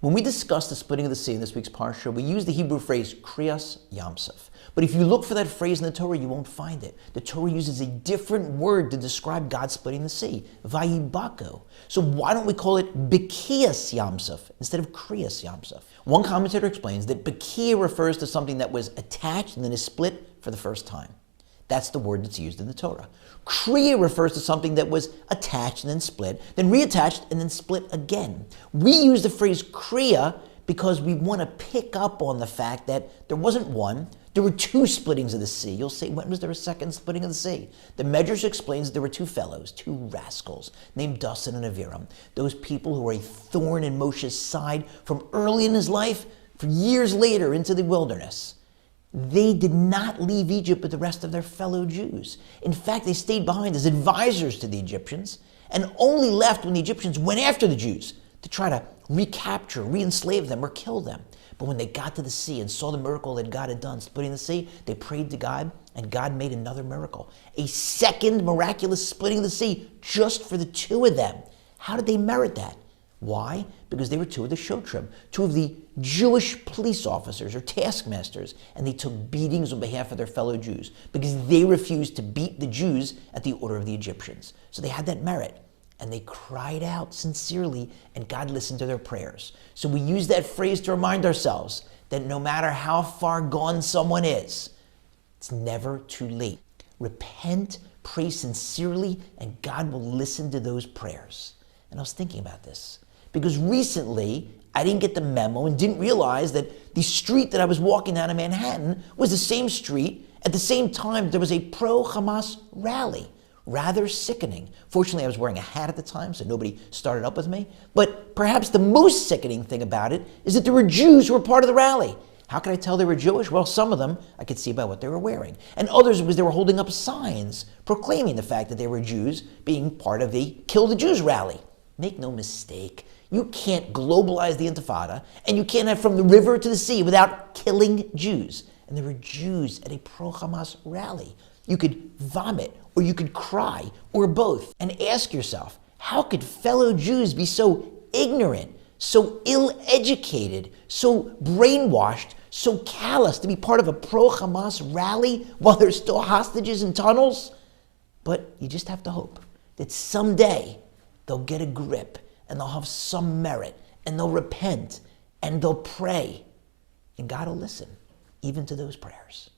When we discuss the splitting of the sea in this week's Parsha, we use the Hebrew phrase Kriyas Yamsuf. But if you look for that phrase in the Torah, you won't find it. The Torah uses a different word to describe God splitting the sea, Vayibako. So why don't we call it Bekiyas Yamsuf instead of Kriyas Yamsuf? One commentator explains that Bekiya refers to something that was attached and then is split for the first time. That's the word that's used in the Torah. Kriya refers to something that was attached and then split, then reattached and then split again. We use the phrase Kriya because we want to pick up on the fact that there wasn't one, there were two splittings of the sea. You'll say, when was there a second splitting of the sea? The Medrash explains that there were two fellows, two rascals, named Dasan and Aviram. Those people who were a thorn in Moshe's side from early in his life, for years later into the wilderness. They did not leave Egypt with the rest of their fellow Jews. In fact, they stayed behind as advisors to the Egyptians and only left when the Egyptians went after the Jews to try to recapture, re-enslave them, or kill them. But when they got to the sea and saw the miracle that God had done, splitting the sea, they prayed to God, and God made another miracle. A second miraculous splitting of the sea just for the two of them. How did they merit that? Why? Because they were two of the Shotrim, two of the Jewish police officers or taskmasters, and they took beatings on behalf of their fellow Jews because they refused to beat the Jews at the order of the Egyptians. So they had that merit, and they cried out sincerely, and God listened to their prayers. So we use that phrase to remind ourselves that no matter how far gone someone is, it's never too late. Repent, pray sincerely, and God will listen to those prayers. And I was thinking about this because recently I didn't get the memo and didn't realize that the street that I was walking down in Manhattan was the same street at the same time there was a pro-Hamas rally. Rather sickening. Fortunately, I was wearing a hat at the time, so nobody started up with me. But perhaps the most sickening thing about it is that there were Jews who were part of the rally. How could I tell they were Jewish? Well, some of them I could see by what they were wearing. And others was they were holding up signs proclaiming the fact that they were Jews being part of the Kill the Jews rally. Make no mistake, you can't globalize the Intifada, and you can't have from the river to the sea without killing Jews. And there were Jews at a pro-Hamas rally. You could vomit, or you could cry, or both. And ask yourself, how could fellow Jews be so ignorant, so ill-educated, so brainwashed, so callous to be part of a pro-Hamas rally while there's still hostages in tunnels? But you just have to hope that someday they'll get a grip, and they'll have some merit, and they'll repent, and they'll pray. And God will listen, even to those prayers.